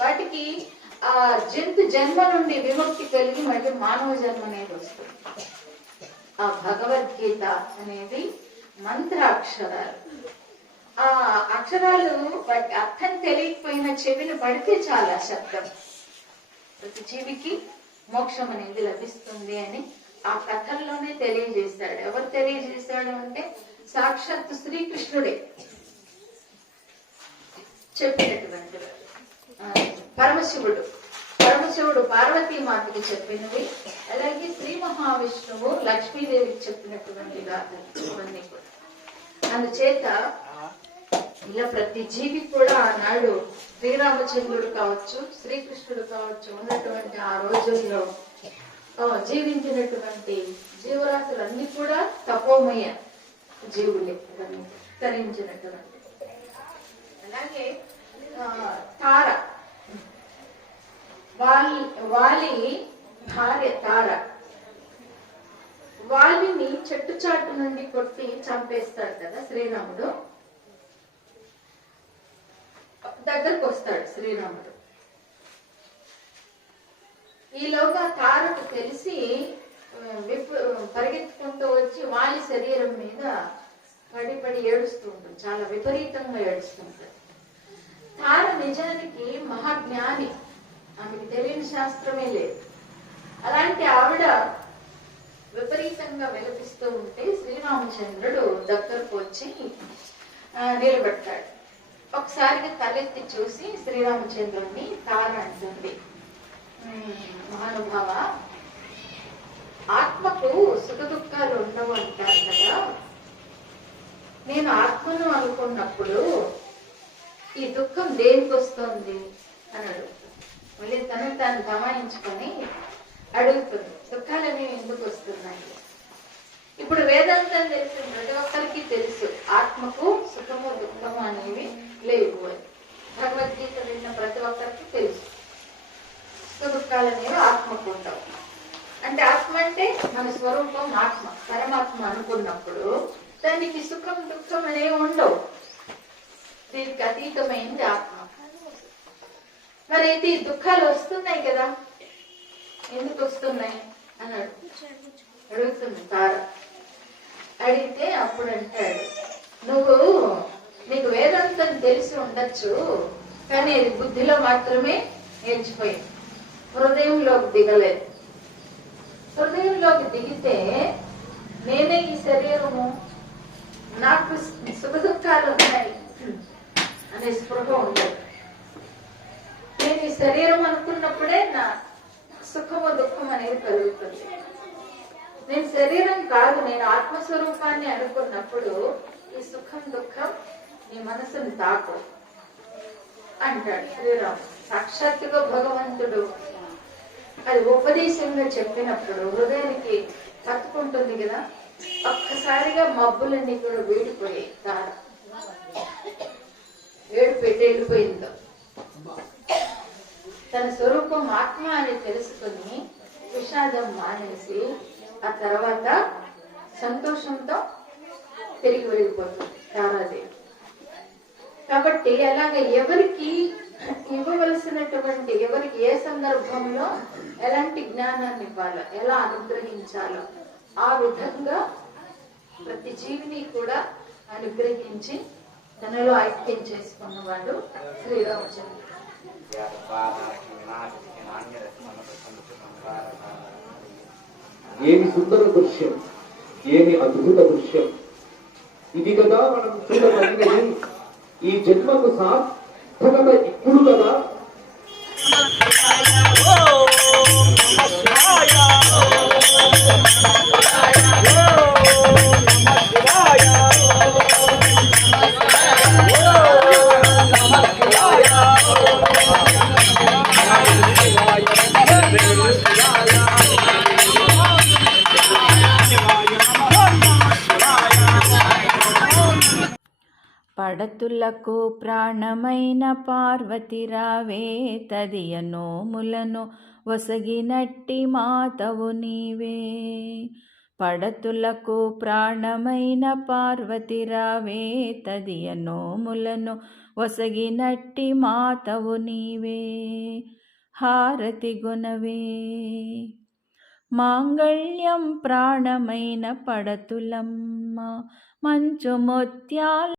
వాటికి ఆ జంతు జన్మ నుండి విముక్తి కలిగి మళ్ళీ మానవ జన్మ అనేది వస్తుంది. ఆ భగవద్గీత అనేది మంత్ర అక్షరాలు. ఆ అక్షరాలు వాటి అర్థం తెలియకపోయినా చెవిని పడితే చాలా శబ్దం. ప్రతి జీవికి మోక్షం అనేది లభిస్తుంది అని ఆ కథల్లోనే తెలియజేశాడు. ఎవరు తెలియజేశాడు అంటే సాక్షాత్ శ్రీకృష్ణుడే చెప్పినటువంటి పరమశివుడు పార్వతీమాతకి చెప్పినవి, అలాగే శ్రీ మహావిష్ణువు లక్ష్మీదేవికి చెప్పినటువంటి గాథలు ఇవన్నీ కూడా. అందుచేత ఇలా ప్రతి జీవి కూడా ఆనాడు శ్రీరామచంద్రుడు కావచ్చు, శ్రీకృష్ణుడు కావచ్చు, ఉన్నటువంటి ఆ రోజుల్లో జీవించినటువంటి జీవరాశులన్నీ కూడా తపోమయ జీవులే తరించినటువంటి. అలాగే తార, వాలి భార్య తార, వాలిని చెట్టు చాటు నుండి కొట్టి చంపేస్తాడు కదా శ్రీరాముడు. దగ్గరకు వస్తాడు శ్రీరాముడు. ఈలోగా తారకు తెలిసి పరిగెత్తుకుంటూ వచ్చి వాలి శరీరం మీద పడి ఏడుస్తూ ఉంటుంది. చాలా విపరీతంగా ఏడుస్తుంటాడు. తార నిజానికి మహాజ్ఞాని, ఆమెకి తెలియని శాస్త్రమే లేదు. అలాంటి ఆవిడ విపరీతంగా విలపిస్తూ ఉంటే శ్రీరామచంద్రుడు దగ్గరకు వచ్చి నిలబెట్టాడు. ఒకసారిగా తలెత్తి చూసి శ్రీరామచంద్రుడిని తార అంటుంది, మహానుభావ, ఆత్మకు సుఖ దుఃఖాలు ఉండవు అంటారు కదా, నేను ఆత్మను అనుకున్నప్పుడు ఈ దుఃఖం దేనికి వస్తుంది అని అడుగుతుంది. మళ్ళీ తాను గమనించుకొని అడుగుతుంది, దుఃఖాలనేవి ఎందుకు వస్తున్నాయి? ఇప్పుడు వేదాంతం తెలిసిన ప్రతి ఒక్కరికి తెలుసు ఆత్మకు సుఖము దుఃఖము అనేవి లేవు అని. భగవద్గీత విన్న ప్రతి ఒక్కరికి తెలుసు సుఖ దుఃఖాలు అనేవి ఆత్మకు ఉండవు. అంటే ఆత్మ అంటే మన స్వరూపం ఆత్మ, పరమాత్మ అనుకున్నప్పుడు దానికి సుఖం దుఃఖం అనేవి ఉండవు. దీనికి అతీతమైంది ఆత్మ. మరి అయితే దుఃఖాలు వస్తున్నాయి కదా, ఎందుకు వస్తున్నాయి అని అడుగుతుంది తార. అడిగితే అప్పుడు అంటాడు, నీకు వేదాంతం తెలిసి ఉండొచ్చు, కానీ అది బుద్ధిలో మాత్రమే నేర్చిపోయింది, హృదయంలోకి దిగలేదు. హృదయంలోకి దిగితే నేనే ఈ శరీరము, నాకు సుఖ దుఃఖాలు ఉన్నాయి అనే స్పృహ ఉండదు. నేను ఈ శరీరం అనుకున్నప్పుడే నా సుఖము దుఃఖం అనేది కలుగుతుంది. నేను శరీరం కాదు, నేను ఆత్మస్వరూపాన్ని అనుకున్నప్పుడు ఈ సుఖం దుఃఖం నీ మనసును తాకు అంటాడు శ్రీరాము. సాక్షాత్తుగా భగవంతుడు అది ఉపదేశంగా చెప్పినప్పుడు హృదయానికి హత్తుకుంటుంది కదా, ఒక్కసారిగా మబ్బులన్నీ కూడా వేడిపోయాయి. తార వేడి పెట్టి వెళ్ళిపోయిందో, తన స్వరూపం ఆత్మ అని తెలుసుకుని విషాదం మానేసి ఆ తర్వాత సంతోషంతో తిరిగి వెళ్ళిపోతుంది తారాదేవి. కాబట్టి అలాగే ఎవరికి ఇవ్వవలసినటువంటి, ఎవరికి ఏ సందర్భంలో ఎలాంటి జ్ఞానాన్ని ఇవ్వాలో, ఎలా అనుగ్రహించాలో ఆ విధంగా ప్రతి జీవిని కూడా అనుగ్రహించి తనలో ఐక్యం చేసుకున్నవాడు శ్రీరామచంద్రుడు. ఏమి సుందర దృశ్యం, ఏమి అద్భుత దృశ్యం! ఇది కదా మనం చూడగలిగినది. ఈ జన్మకు సార్థకత ఇప్పుడు కదా. పడతులకు ప్రాణమైన పార్వతి రావే, తదియ నోములను వసగినట్టి మాతవు నీవే. పడతులకు ప్రాణమైన పార్వతి రావే తదియ నోములను ఒసగినట్టి మాతవు నీవే హారతి గుణవే. మాంగళ్యం ప్రాణమైన పడతులమ్మ మంచు ముత్యాల